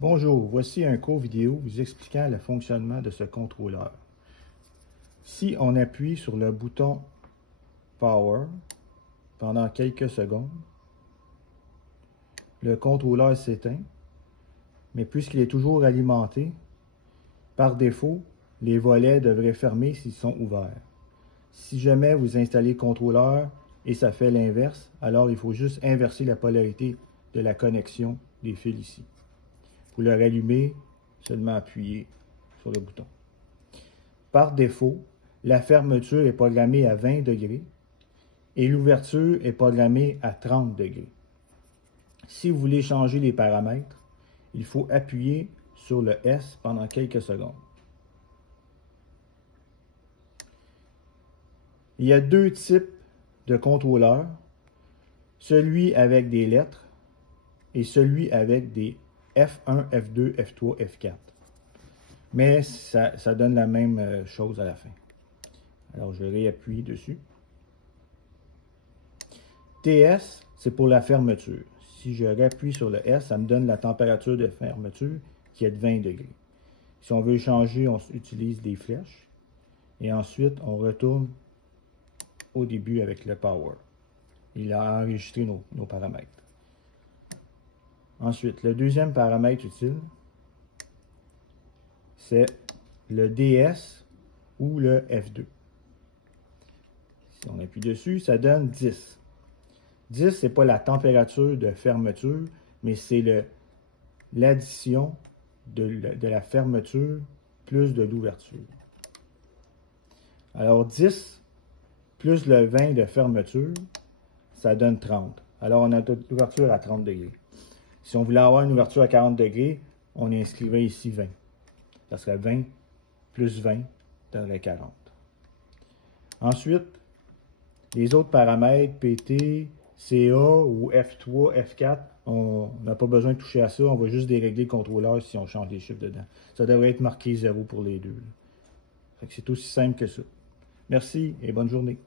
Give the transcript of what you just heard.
Bonjour, voici un court vidéo vous expliquant le fonctionnement de ce contrôleur. Si on appuie sur le bouton Power pendant quelques secondes, le contrôleur s'éteint, mais puisqu'il est toujours alimenté, par défaut, les volets devraient fermer s'ils sont ouverts. Si jamais vous installez le contrôleur et ça fait l'inverse, alors il faut juste inverser la polarité de la connexion des fils ici. Pour le rallumer, seulement appuyer sur le bouton. Par défaut, la fermeture est programmée à 20 degrés et l'ouverture est programmée à 30 degrés. Si vous voulez changer les paramètres, il faut appuyer sur le S pendant quelques secondes. Il y a deux types de contrôleurs, celui avec des lettres et celui avec des F1, F2, F3, F4. Mais ça donne la même chose à la fin. Alors, je réappuie dessus. TS, c'est pour la fermeture. Si je réappuie sur le S, ça me donne la température de fermeture qui est de 20 degrés. Si on veut changer, on utilise des flèches. Et ensuite, on retourne au début avec le Power. Il a enregistré nos paramètres. Ensuite, le deuxième paramètre utile, c'est le DS ou le F2. Si on appuie dessus, ça donne 10. 10, ce n'est pas la température de fermeture, mais c'est l'addition de la fermeture plus de l'ouverture. Alors 10 plus le 20 de fermeture, ça donne 30. Alors on a l'ouverture à 30 degrés. Si on voulait avoir une ouverture à 40 degrés, on inscrivait ici 20. Ça serait 20 plus 20 donnerait 40. Ensuite, les autres paramètres, PT, CA ou F3, F4, on n'a pas besoin de toucher à ça. On va juste dérégler le contrôleur si on change les chiffres dedans. Ça devrait être marqué 0 pour les deux. C'est aussi simple que ça. Merci et bonne journée.